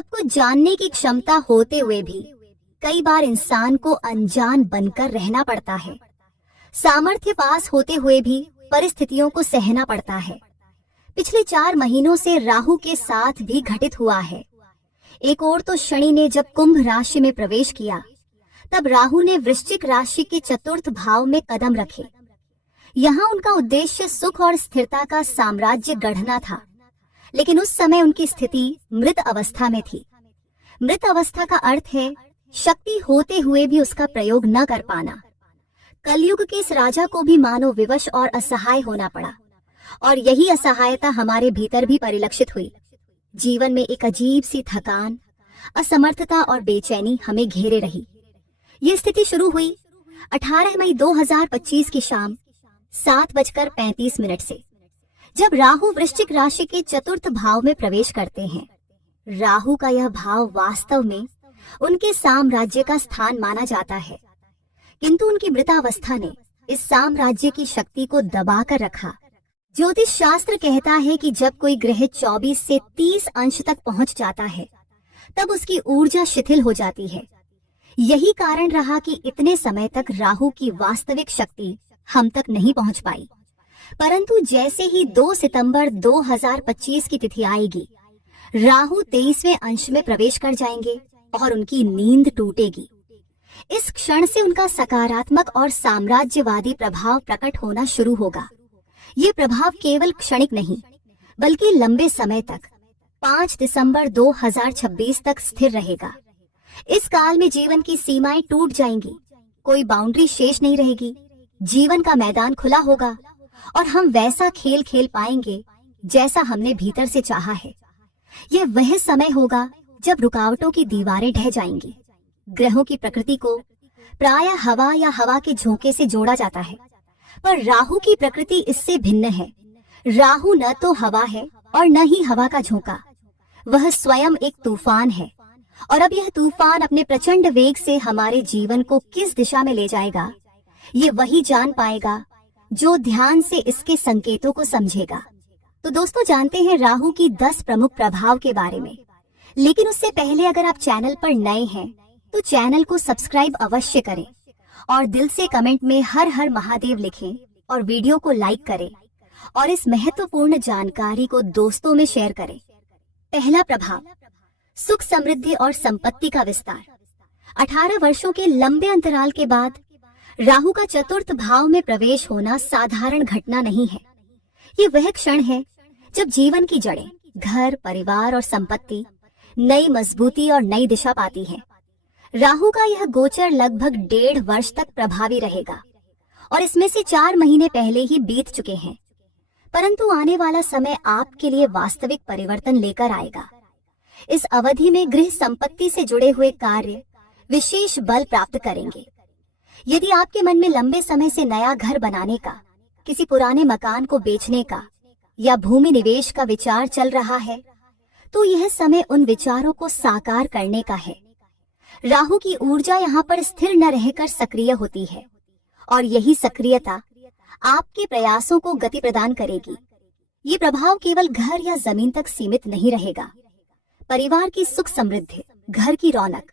सब कुछ जानने की क्षमता होते हुए भी कई बार इंसान को अनजान बनकर रहना पड़ता है। सामर्थ्य पास होते हुए भी परिस्थितियों को सहना पड़ता है। पिछले 4 महीनों से राहु के साथ भी घटित हुआ है। एक ओर तो शनि ने जब कुंभ राशि में प्रवेश किया, तब राहु ने वृश्चिक राशि के चतुर्थ भाव में कदम रखे। यहाँ उनका उद्देश्य सुख और स्थिरता का साम्राज्य गढ़ना था, लेकिन उस समय उनकी स्थिति मृत अवस्था में थी। मृत अवस्था का अर्थ है शक्ति होते हुए भी उसका प्रयोग न कर पाना। कलयुग के इस राजा को भी मानो विवश और असहाय होना पड़ा, और यही असहायता हमारे भीतर भी परिलक्षित हुई। जीवन में एक अजीब सी थकान, असमर्थता और बेचैनी हमें घेरे रही। ये स्थिति शुरू हुई 18 मई 2025 की शाम 7:35 से, जब राहु वृश्चिक राशि के चतुर्थ भाव में प्रवेश करते हैं। राहु का यह भाव वास्तव में उनके साम्राज्य का स्थान माना जाता है, किंतु उनकी मृतावस्था ने इस साम्राज्य की शक्ति को दबाकर रखा। ज्योतिष शास्त्र कहता है कि जब कोई ग्रह 24 से 30 अंश तक पहुंच जाता है, तब उसकी ऊर्जा शिथिल हो जाती है। यही कारण रहा कि इतने समय तक राहु की वास्तविक शक्ति हम तक नहीं पहुंच पाई। परंतु जैसे ही 2 सितंबर 2025 की तिथि आएगी, राहु 23वें अंश में प्रवेश कर जाएंगे और उनकी नींद टूटेगी। इस क्षण से उनका सकारात्मक और साम्राज्यवादी प्रभाव प्रकट होना शुरू होगा। ये प्रभाव केवल क्षणिक नहीं, बल्कि लंबे समय तक 5 दिसंबर 2026 तक स्थिर रहेगा। इस काल में जीवन की सीमाएं टूट जाएंगी, कोई बाउंड्री शेष नहीं रहेगी। जीवन का मैदान खुला होगा और हम वैसा खेल खेल पाएंगे जैसा हमने भीतर से चाहा है। यह वह समय होगा जब रुकावटों की दीवारें ढह जाएंगी। ग्रहों की प्रकृति को प्रायः हवा या हवा के झोंके से जोड़ा जाता है, पर राहु की प्रकृति इससे भिन्न है। राहु न तो हवा है और न ही हवा का झोंका, वह स्वयं एक तूफान है। और अब यह तूफान अपने प्रचंड वेग से हमारे जीवन को किस दिशा में ले जाएगा, ये वही जान पाएगा जो ध्यान से इसके संकेतों को समझेगा। तो दोस्तों, जानते हैं राहु की 10 प्रमुख प्रभाव के बारे में। लेकिन उससे पहले अगर आप चैनल पर नए हैं तो चैनल को सब्सक्राइब अवश्य करें और दिल से कमेंट में हर हर महादेव लिखें और वीडियो को लाइक करें और इस महत्वपूर्ण जानकारी को दोस्तों में शेयर करें। पहला प्रभाव, सुख समृद्धि और संपत्ति का विस्तार। 18 वर्षों के लंबे अंतराल के बाद राहु का चतुर्थ भाव में प्रवेश होना साधारण घटना नहीं है। ये वह क्षण है जब जीवन की जड़ें, घर, परिवार और संपत्ति नई मजबूती और नई दिशा पाती हैं। राहु का यह गोचर लगभग 1.5 वर्ष तक प्रभावी रहेगा और इसमें से 4 महीने पहले ही बीत चुके हैं। परंतु आने वाला समय आपके लिए वास्तविक परिवर्तन लेकर आएगा। इस अवधि में गृह संपत्ति से जुड़े हुए कार्य विशेष बल प्राप्त करेंगे। यदि आपके मन में लंबे समय से नया घर बनाने का, किसी पुराने मकान को बेचने का या भूमि निवेश का विचार चल रहा है, तो यह समय उन विचारों को साकार करने का है। राहु की ऊर्जा यहाँ पर स्थिर न रहकर सक्रिय होती है और यही सक्रियता आपके प्रयासों को गति प्रदान करेगी। ये प्रभाव केवल घर या जमीन तक सीमित नहीं रहेगा। परिवार की सुख समृद्धि, घर की रौनक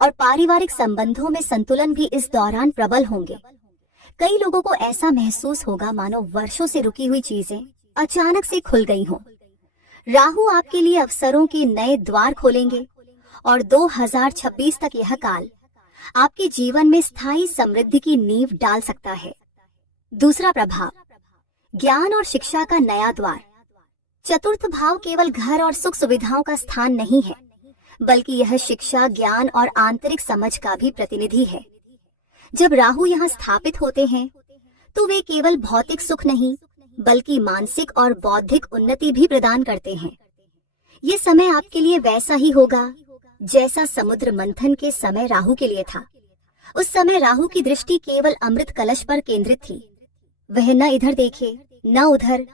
और पारिवारिक संबंधों में संतुलन भी इस दौरान प्रबल होंगे। कई लोगों को ऐसा महसूस होगा मानो वर्षों से रुकी हुई चीजें अचानक से खुल गई हों। राहु आपके लिए अवसरों के नए द्वार खोलेंगे और 2026 तक यह काल आपके जीवन में स्थायी समृद्धि की नींव डाल सकता है। दूसरा प्रभाव, ज्ञान और शिक्षा का नया द्वार। चतुर्थ भाव केवल घर और सुख सुविधाओं का स्थान नहीं है, बल्कि यह शिक्षा, ज्ञान और आंतरिक समझ का भी प्रतिनिधि है। जब राहु यहाँ स्थापित होते हैं तो वे केवल भौतिक सुख नहीं, बल्कि मानसिक और बौद्धिक उन्नति भी प्रदान करते हैं। ये समय आपके लिए वैसा ही होगा जैसा समुद्र मंथन के समय राहु के लिए था। उस समय राहु की दृष्टि केवल अमृत कलश पर केंद्रित थी। वह न इधर देखे न उधर,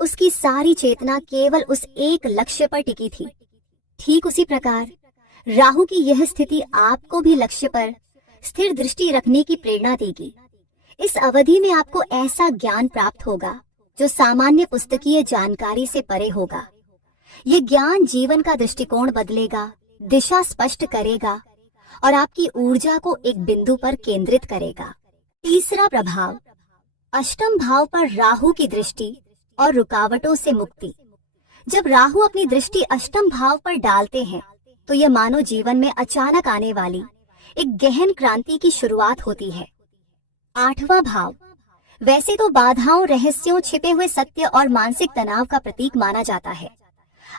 उसकी सारी चेतना केवल उस एक लक्ष्य पर टिकी थी। ठीक उसी प्रकार राहु की यह स्थिति आपको भी लक्ष्य पर स्थिर दृष्टि रखने की प्रेरणा देगी। इस अवधि में आपको ऐसा ज्ञान प्राप्त होगा जो सामान्य पुस्तकीय जानकारी से परे होगा। ये ज्ञान जीवन का दृष्टिकोण बदलेगा दिशा स्पष्ट करेगा और आपकी ऊर्जा को एक बिंदु पर केंद्रित करेगा। तीसरा प्रभाव, अष्टम भाव पर राहु की दृष्टि और रुकावटों से मुक्ति। जब राहु अपनी दृष्टि अष्टम भाव पर डालते हैं तो यह मानव जीवन में अचानक आने वाली एक गहन क्रांति की शुरुआत होती है। आठवां भाव वैसे तो बाधाओं, रहस्यों, छिपे हुए सत्य और मानसिक तनाव का प्रतीक माना जाता है।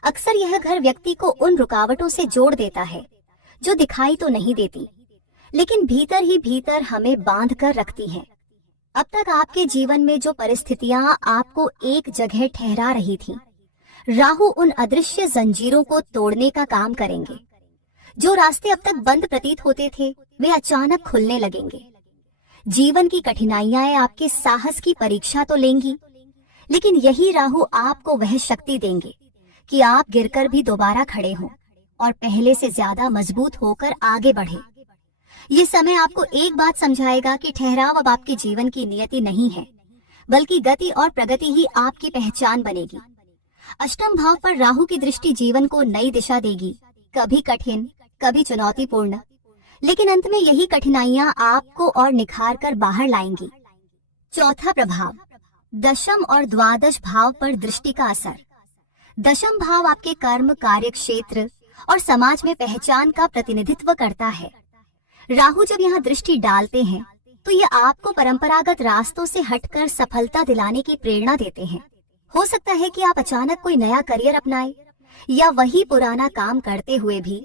अक्सर यह घर व्यक्ति को उन रुकावटों से जोड़ देता है जो दिखाई तो नहीं देती, लेकिन भीतर ही भीतर हमें बांध कर रखती हैं। अब तक आपके जीवन में जो परिस्थितियां आपको एक जगह ठहरा रही थीं, राहु उन अदृश्य जंजीरों को तोड़ने का काम करेंगे। जो रास्ते अब तक बंद प्रतीत होते थे, वे अचानक खुलने लगेंगे। जीवन की कठिनाइयां आपके साहस की परीक्षा तो लेंगी, लेकिन यही राहु आपको वह शक्ति देंगे कि आप गिरकर भी दोबारा खड़े हों और पहले से ज्यादा मजबूत होकर आगे बढ़े। ये समय आपको एक बात समझाएगा कि ठहराव अब आपके जीवन की नियति नहीं है, बल्कि गति और प्रगति ही आपकी पहचान बनेगी। अष्टम भाव पर राहु की दृष्टि जीवन को नई दिशा देगी, कभी कठिन, कभी चुनौतीपूर्ण, लेकिन अंत में यही कठिनाइयां आपको और निखार कर बाहर लाएंगी। चौथा प्रभाव, दशम और द्वादश भाव पर दृष्टि का असर। दशम भाव आपके कर्म, कार्य क्षेत्र और समाज में पहचान का प्रतिनिधित्व करता है। राहु जब यहाँ दृष्टि डालते हैं तो ये आपको परंपरागत रास्तों से हटकर सफलता दिलाने की प्रेरणा देते हैं। हो सकता है कि आप अचानक कोई नया करियर अपनाएं या वही पुराना काम करते हुए भी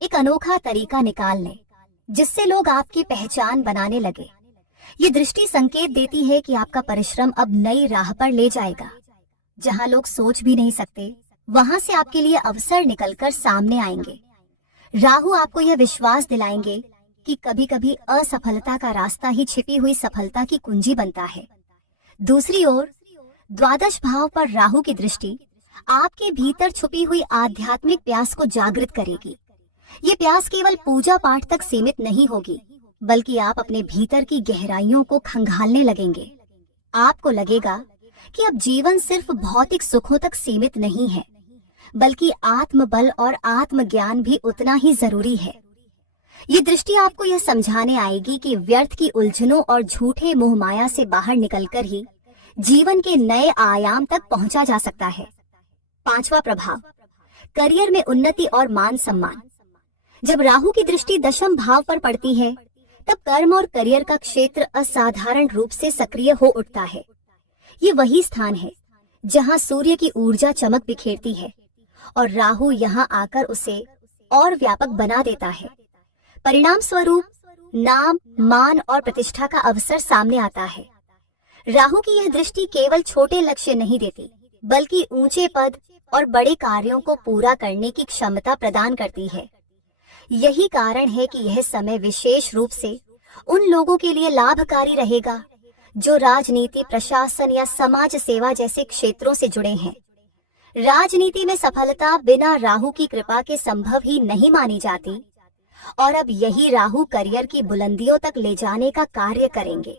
एक अनोखा तरीका निकाल लें, जिससे लोग आपकी पहचान बनाने लगे। ये दृष्टि संकेत देती है कि आपका परिश्रम अब नई राह पर ले जाएगा। जहां लोग सोच भी नहीं सकते, वहां से आपके लिए अवसर निकलकर सामने आएंगे। राहु आपको यह विश्वास दिलाएंगे कि कभी कभी असफलता का रास्ता ही छिपी हुई सफलता की कुंजी बनता है। दूसरी ओर द्वादश भाव पर राहु की दृष्टि आपके भीतर छुपी हुई आध्यात्मिक प्यास को जागृत करेगी। ये प्यास केवल पूजा पाठ तक सीमित नहीं होगी, बल्कि आप अपने भीतर की गहराइयों को खंगालने लगेंगे। आपको लगेगा कि अब जीवन सिर्फ भौतिक सुखों तक सीमित नहीं है, बल्कि आत्मबल और आत्मज्ञान भी उतना ही जरूरी है। ये दृष्टि आपको यह समझाने आएगी कि व्यर्थ की उलझनों और झूठे मोह माया से बाहर निकलकर ही जीवन के नए आयाम तक पहुंचा जा सकता है। पांचवा प्रभाव, करियर में उन्नति और मान सम्मान। जब राहु की दृष्टि दशम भाव पर पड़ती है, तब कर्म और करियर का क्षेत्र असाधारण रूप से सक्रिय हो उठता है। ये वही स्थान है जहां सूर्य की ऊर्जा चमक बिखेरती है और राहु यहां आकर उसे और व्यापक बना देता है। परिणाम स्वरूप नाम, मान और प्रतिष्ठा का अवसर सामने आता है। राहु की यह दृष्टि केवल छोटे लक्ष्य नहीं देती, बल्कि ऊंचे पद और बड़े कार्यों को पूरा करने की क्षमता प्रदान करती है। यही कारण है कि यह समय विशेष रूप से उन लोगों के लिए लाभकारी रहेगा जो राजनीति, प्रशासन या समाज सेवा जैसे क्षेत्रों से जुड़े हैं। राजनीति में सफलता बिना राहु की कृपा के संभव ही नहीं मानी जाती, और अब यही राहु करियर की बुलंदियों तक ले जाने का कार्य करेंगे।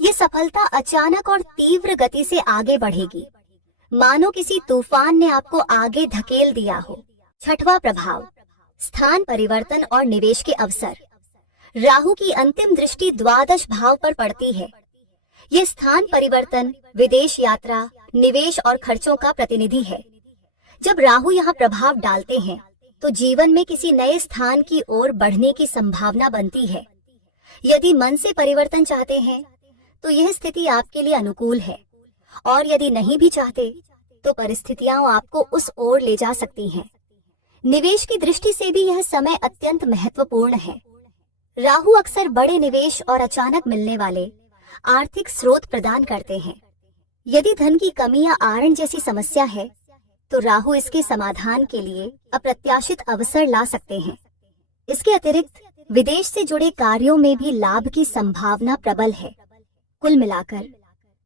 ये सफलता अचानक और तीव्र गति से आगे बढ़ेगी, मानो किसी तूफान ने आपको आगे धकेल दिया हो। छठवां प्रभाव, स्थान परिवर्तन और निवेश के अवसर। राहु की अंतिम दृष्टि द्वादश भाव पर पड़ती है। ये स्थान परिवर्तन, विदेश यात्रा, निवेश और खर्चों का प्रतिनिधि है। जब राहु यहाँ प्रभाव डालते हैं तो जीवन में किसी नए स्थान की ओर बढ़ने की संभावना बनती है। यदि मन से परिवर्तन चाहते हैं तो यह स्थिति आपके लिए अनुकूल है, और यदि नहीं भी चाहते तो परिस्थितियां आपको उस ओर ले जा सकती हैं। निवेश की दृष्टि से भी यह समय अत्यंत महत्वपूर्ण है। राहु अक्सर बड़े निवेश और अचानक मिलने वाले आर्थिक स्रोत प्रदान करते हैं। यदि धन की कमी या आरण जैसी समस्या है तो राहु इसके समाधान के लिए अप्रत्याशित अवसर ला सकते हैं। इसके अतिरिक्त विदेश से जुड़े कार्यों में भी लाभ की संभावना प्रबल है। कुल मिलाकर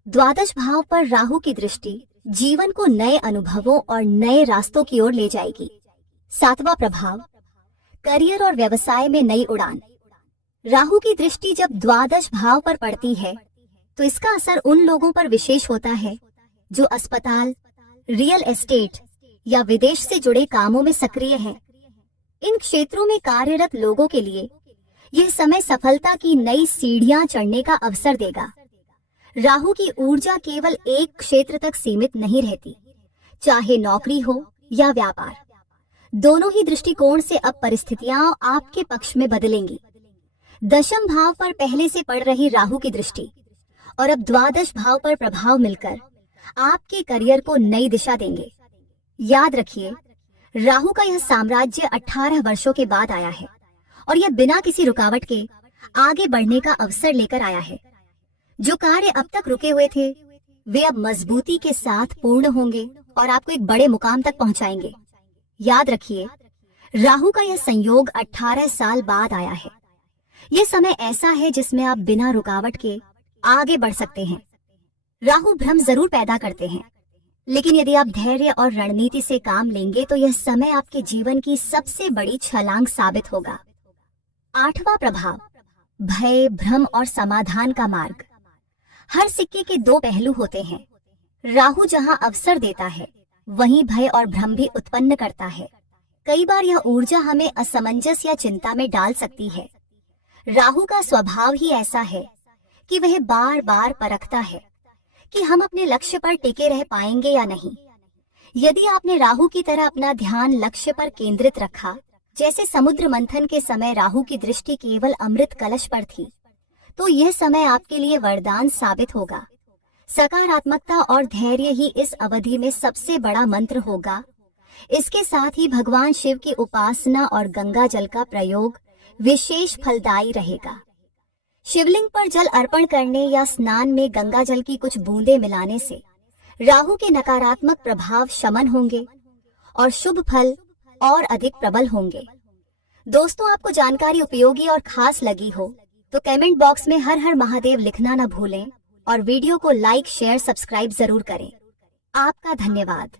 द्वादश भाव पर राहु की दृष्टि जीवन को नए अनुभवों और नए रास्तों की ओर ले जाएगी। सातवां प्रभाव, करियर और व्यवसाय में नई उड़ान। राहु की दृष्टि जब द्वादश भाव पर पड़ती है तो इसका असर उन लोगों पर विशेष होता है जो अस्पताल, रियल एस्टेट या विदेश से जुड़े कामों में सक्रिय हैं। इन क्षेत्रों में कार्यरत लोगों के लिए यह समय सफलता की नई सीढ़ियां चढ़ने का अवसर देगा। राहु की ऊर्जा केवल एक क्षेत्र तक सीमित नहीं रहती, चाहे नौकरी हो या व्यापार। दोनों ही दृष्टिकोण से अब परिस्थितियां आपके पक्ष में बदलेंगी। दशम भाव पर पहले से पड़ रही राहु की दृष्टि और अब द्वादश भाव पर प्रभाव मिलकर आपके करियर को नई दिशा देंगे। याद रखिए, राहु का यह साम्राज्य 18 वर्षों के बाद आया है और यह बिना किसी रुकावट के आगे बढ़ने का अवसर लेकर आया है। जो कार्य अब तक रुके हुए थे वे अब मजबूती के साथ पूर्ण होंगे और आपको एक बड़े मुकाम तक पहुंचाएंगे। याद रखिए, राहु का यह संयोग 18 साल बाद आया है। यह समय ऐसा है जिसमें आप बिना रुकावट के आगे बढ़ सकते हैं। राहु भ्रम जरूर पैदा करते हैं, लेकिन यदि आप धैर्य और रणनीति से काम लेंगे तो यह समय आपके जीवन की सबसे बड़ी छलांग साबित होगा। 8वां प्रभाव, भय, भ्रम और समाधान का मार्ग। हर सिक्के के दो पहलू होते हैं। राहु जहां अवसर देता है, वहीं भय और भ्रम भी उत्पन्न करता है। कई बार यह ऊर्जा हमें असमंजस या चिंता में डाल सकती है। राहु का स्वभाव ही ऐसा है कि वह बार बार परखता है कि हम अपने लक्ष्य पर टिके रह पाएंगे या नहीं। यदि आपने राहु की तरह अपना ध्यान लक्ष्य पर केंद्रित रखा, जैसे समुद्र मंथन के समय राहु की दृष्टि केवल अमृत कलश पर थी, तो यह समय आपके लिए वरदान साबित होगा। सकारात्मकता और धैर्य ही इस अवधि में सबसे बड़ा मंत्र होगा। इसके साथ ही भगवान शिव की उपासना और गंगा जल का प्रयोग विशेष फलदायी रहेगा। शिवलिंग पर जल अर्पण करने या स्नान में गंगा जल की कुछ बूंदें मिलाने से राहु के नकारात्मक प्रभाव शमन होंगे और शुभ फल और अधिक प्रबल होंगे। दोस्तों, आपको जानकारी उपयोगी और खास लगी हो तो कमेंट बॉक्स में हर हर महादेव लिखना न भूलें और वीडियो को लाइक, शेयर, सब्सक्राइब जरूर करें। आपका धन्यवाद।